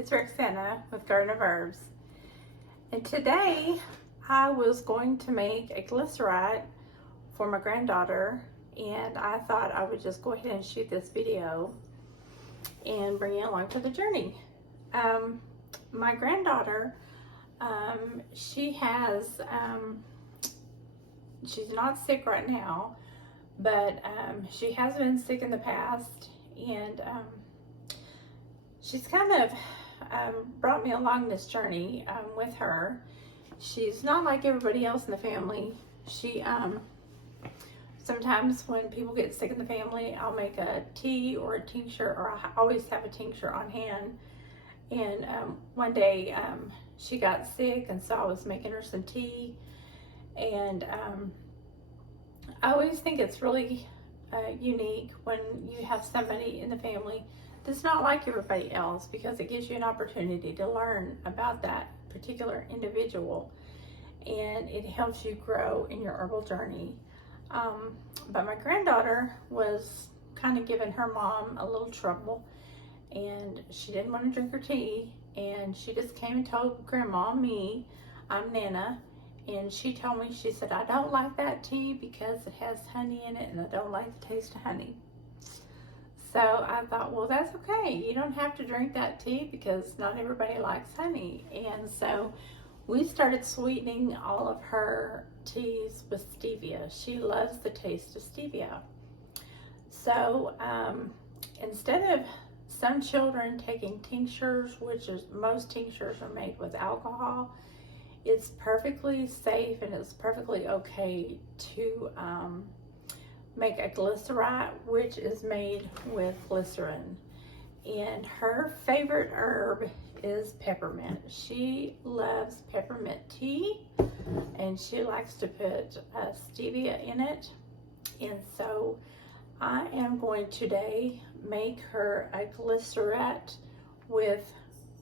it's Rexanna with Garden of Herbs, and today I was going to make a glycerite for my granddaughter, and I thought I would just go ahead and shoot this video and bring you along for the journey. My granddaughter, she has, she's not sick right now, but she has been sick in the past, and she's kind of brought me along this journey with her. She's not like everybody else in the family. She sometimes when people get sick in the family, I'll make a tea or a tincture, or I always have a tincture on hand. And one day she got sick, and so I was making her some tea. And I always think it's really unique when you have somebody in the family that's not like everybody else, because it gives you an opportunity to learn about that particular individual, and it helps you grow in your herbal journey. But my granddaughter was kind of giving her mom a little trouble, and she didn't want to drink her tea, and she just came and told Grandma, me, I'm Nana, and she told me, she said, I don't like that tea because it has honey in it, and I don't like the taste of honey. So I thought, well, that's okay. You don't have to drink that tea because not everybody likes honey. And so we started sweetening all of her teas with stevia. She loves the taste of stevia. So instead of some children taking tinctures, which is most tinctures are made with alcohol, it's perfectly safe and it's perfectly okay to make a glycerite, which is made with glycerin. And her favorite herb is peppermint. She loves peppermint tea, and she likes to put stevia in it. And so I am going today make her a glycerite with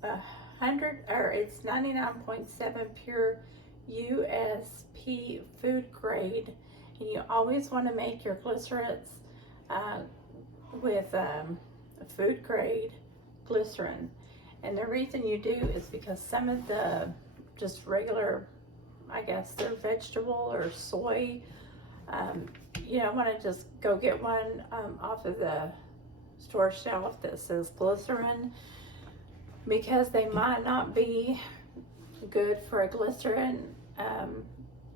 100, or it's 99.7 pure USP food grade. And you always want to make your glycerites with food grade glycerin. And the reason you do is because some of the just regular, I guess they're vegetable or soy, you don't want to just go get one off of the store shelf that says glycerin, because they might not be good for a glycerin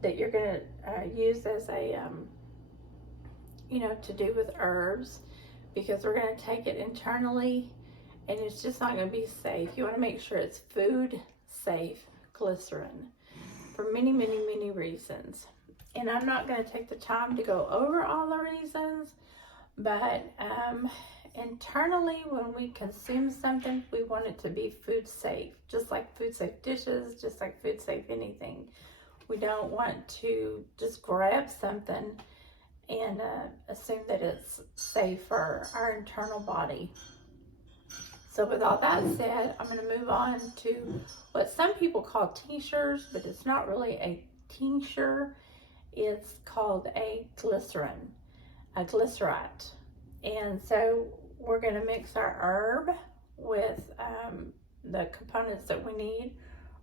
that you're going to use as a, to do with herbs, because we're going to take it internally and it's just not going to be safe. You want to make sure it's food safe glycerin for many, many, many reasons. And I'm not going to take the time to go over all the reasons, but internally, when we consume something, we want it to be food safe, just like food safe dishes, just like food safe anything. We don't want to just grab something and assume that it's safe for our internal body. So with all that said, I'm going to move on to what some people call tinctures, but it's not really a tincture. It's called a glycerin, a glycerite. And so we're going to mix our herb with the components that we need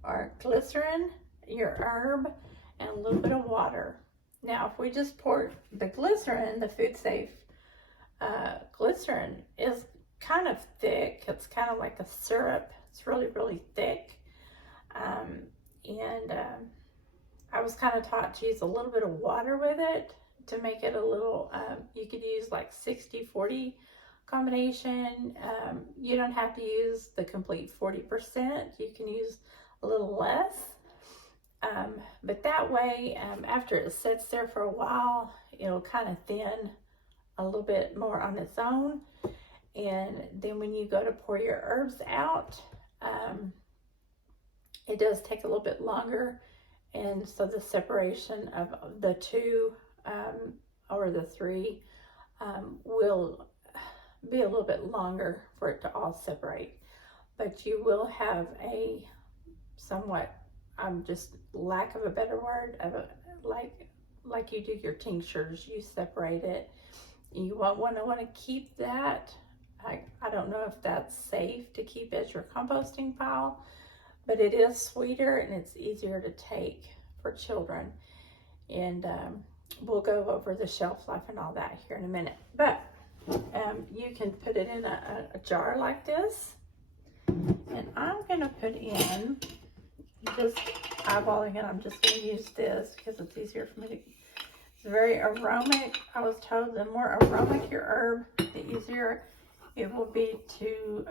are glycerin, your herb, and a little bit of water. Now, if we just pour the glycerin, the food safe glycerin is kind of thick. It's kind of like a syrup. It's really, really thick. I was kind of taught to use a little bit of water with it to make it a little, you could use like 60-40 combination. You don't have to use the complete 40%. You can use a little less. But that way, after it sits there for a while, it'll kind of thin a little bit more on its own. And then when you go to pour your herbs out, it does take a little bit longer. And so the separation of the two or the three will be a little bit longer for it to all separate. But you will have a somewhat, just lack of a better word, of a, like you do your tinctures, you separate it. You won't want to keep that I don't know if that's safe to keep as your composting pile, but it is sweeter and it's easier to take for children. And we'll go over the shelf life and all that here in a minute. But you can put it in a jar like this. And I'm going to put in, just eyeballing it, I'm just going to use this because it's easier for me to, it's very aromatic. I was told the more aromatic your herb, the easier it will be to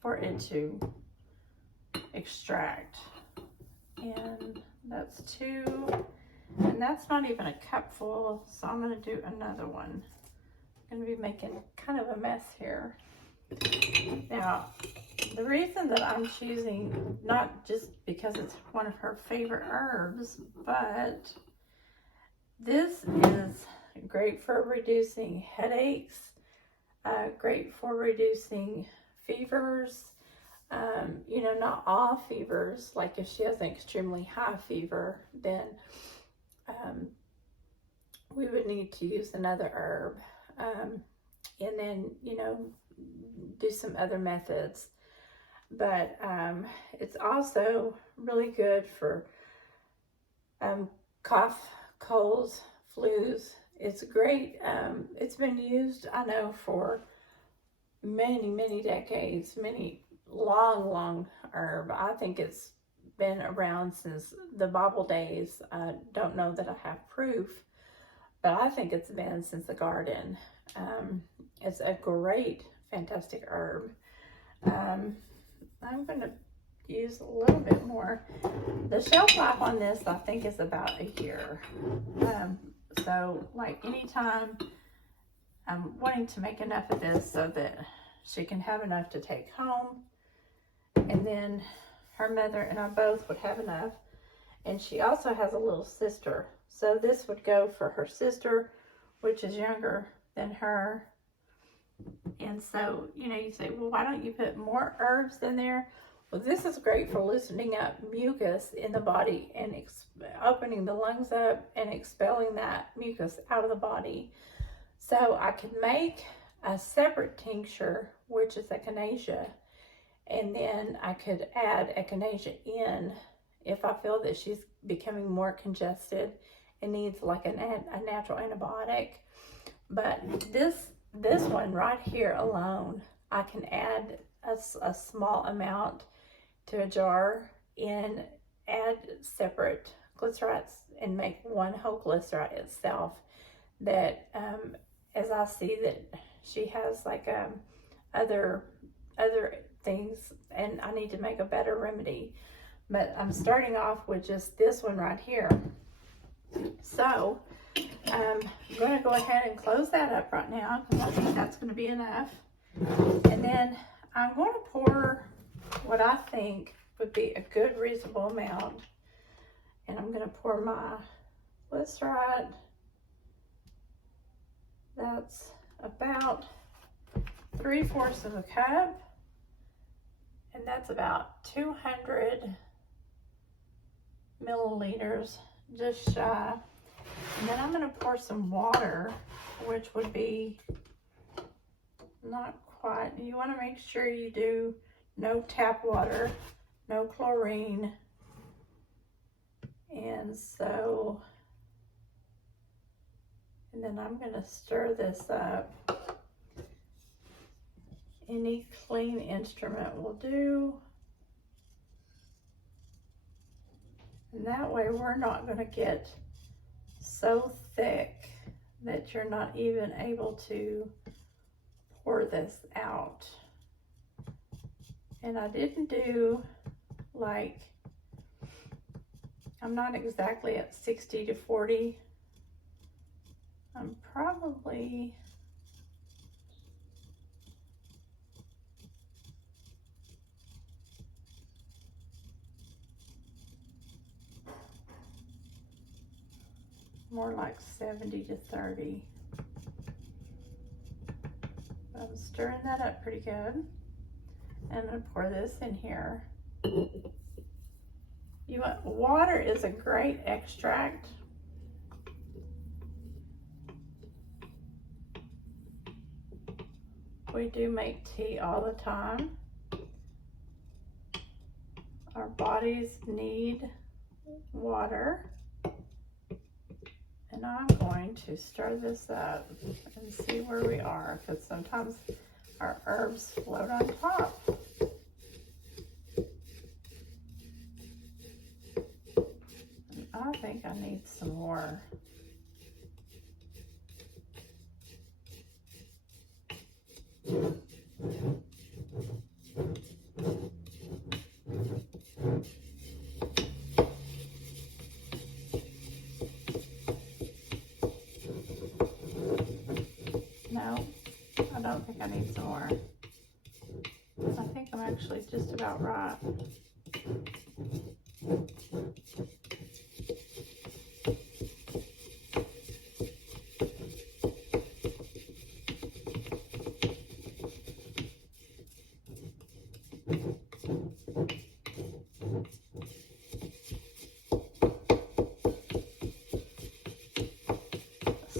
for it to extract. And that's 2, and that's not even a cupful, so I'm going to do another one. I'm going to be making kind of a mess here. Now, the reason that I'm choosing, not just because it's one of her favorite herbs, but this is great for reducing headaches, great for reducing fevers. You know, not all fevers. Like if she has an extremely high fever, then we would need to use another herb. And then, you know, do some other methods. But it's also really good for cough, colds, flus. It's great. It's been used, I know, for many decades, long herb. I think it's been around since the Bible days. I don't know that I have proof, but I think it's been since the garden. It's a great, fantastic herb. I'm going to use a little bit more. The shelf life on this, I think, is about a year. So, like, anytime I'm wanting to make enough of this so that she can have enough to take home, and then her mother and I both would have enough. And she also has a little sister, so this would go for her sister, which is younger than her. And so, you know, you say, well, why don't you put more herbs in there? Well, this is great for loosening up mucus in the body and opening the lungs up and expelling that mucus out of the body. So I could make a separate tincture, which is echinacea, and then I could add echinacea in if I feel that she's becoming more congested and needs like a natural antibiotic. But this one right here alone, I can add a small amount to a jar and add separate glycerites and make one whole glycerite itself. That as I see that she has like other things, and I need to make a better remedy. But I'm starting off with just this one right here. So I'm going to go ahead and close that up right now because I think that's going to be enough. And then I'm going to pour what I think would be a good reasonable amount. And I'm going to pour my glycerite. That's about 3/4 of a cup. And that's about 200 milliliters, just shy. And then I'm going to pour some water, which would be not quite. You want to make sure you do no tap water, no chlorine. And so, and then I'm going to stir this up. Any clean instrument will do. And that way we're not going to get so thick that you're not even able to pour this out. And I didn't do like, I'm not exactly at 60 to 40. I'm probably more like 70 to 30. I'm stirring that up pretty good. And I'm gonna pour this in here. Water is a great extract. We do make tea all the time. Our bodies need water. And I'm going to stir this up and see where we are, because sometimes our herbs float on top. And I think I need some more. No, I don't think I need some more. I think I'm actually just about right.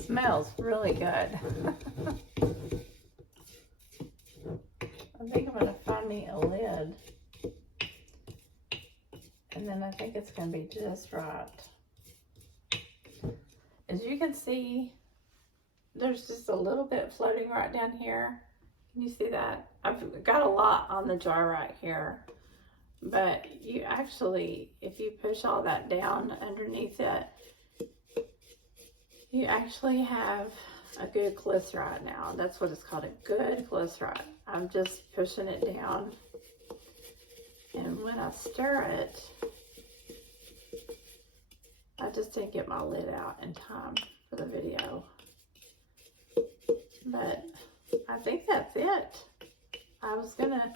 Smells really good. I think I'm gonna find me a lid, and then I think it's gonna be just right. As you can see, there's just a little bit floating right down here. Can you see that? I've got a lot on the jar right here, but you actually, if you push all that down underneath it, you actually have a good glycerite now. That's what it's called, a good glycerite. I'm just pushing it down, and when I stir it, I just didn't get my lid out in time for the video, but I think that's it. I was gonna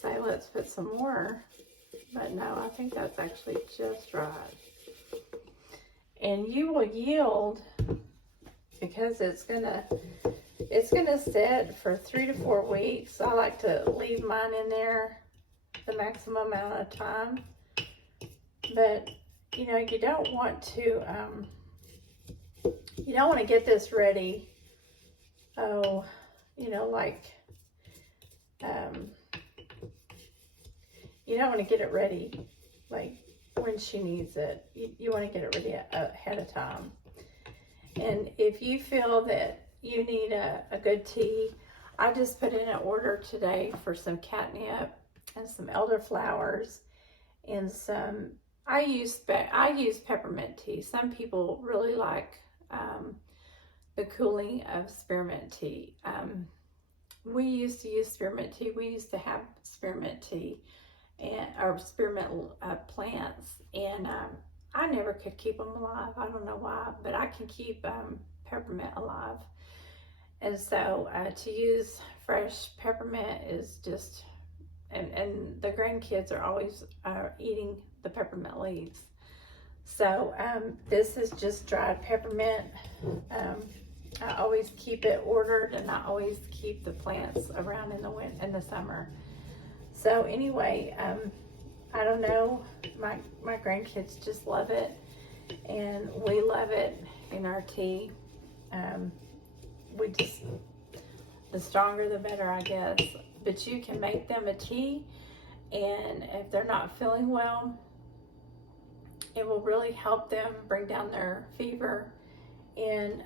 say let's put some more, but no, I think that's actually just right. And you will yield, because it's gonna sit for 3 to 4 weeks. I like to leave mine in there the maximum amount of time, but you know, you don't want to get this ready, oh, you know, like you don't want to get it ready like when she needs it. You want to get it ready ahead of time. And if you feel that you need a good tea, I just put in an order today for some catnip and some elderflowers and some, I use peppermint tea. Some people really like the cooling of spearmint tea. We used to use spearmint tea. We used to have spearmint tea or spearmint plants, and I never could keep them alive. I don't know why, but I can keep peppermint alive. And so to use fresh peppermint is just, and the grandkids are always eating the peppermint leaves. So this is just dried peppermint. I always keep it ordered, and I always keep the plants around in the summer. So anyway, I don't know, my grandkids just love it, and we love it in our tea. The stronger the better, I guess. But you can make them a tea, and if they're not feeling well, it will really help them bring down their fever. And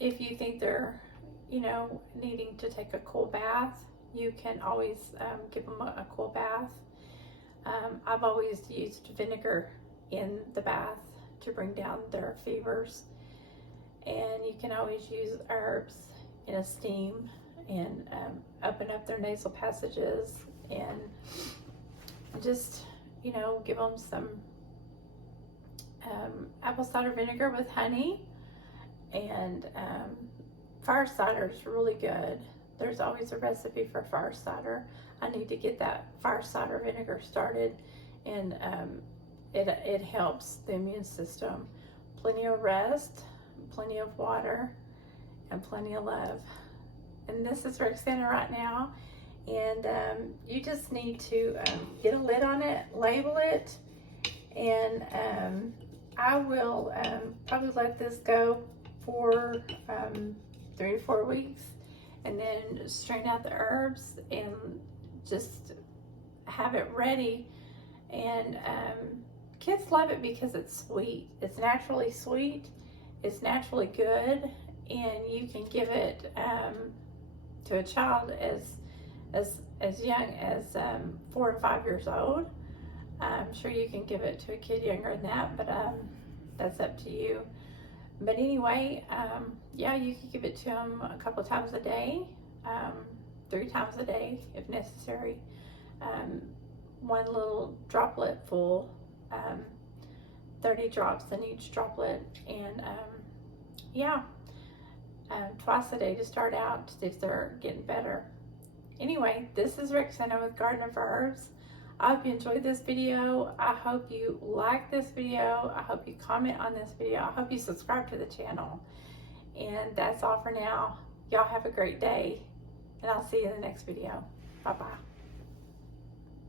if you think they're, you know, needing to take a cool bath, you can always give them a cool bath. I've always used vinegar in the bath to bring down their fevers. And you can always use herbs in a steam and open up their nasal passages, and just, you know, give them some apple cider vinegar with honey. And fire cider is really good. There's always a recipe for fire cider. I need to get that fire cider vinegar started, and it helps the immune system. Plenty of rest, plenty of water, and plenty of love. And this is Rexanna right now, and you just need to get a lid on it, label it, and I will probably let this go for 3 to 4 weeks, and then strain out the herbs and just have it ready. And kids love it because it's sweet. It's naturally sweet. It's naturally good, and you can give it to a child as young as 4 and 5 years old. I'm sure you can give it to a kid younger than that, but that's up to you. But anyway, yeah, you can give it to them a couple of times a day, 3 times a day if necessary. 1 little droplet full, 30 drops in each droplet, and yeah, twice a day to start out if they're getting better. Anyway, this is Rexanna with Garden of Herbs. I hope you enjoyed this video. I hope you like this video. I hope you comment on this video. I hope you subscribe to the channel. And that's all for now. Y'all have a great day, and I'll see you in the next video. Bye-bye.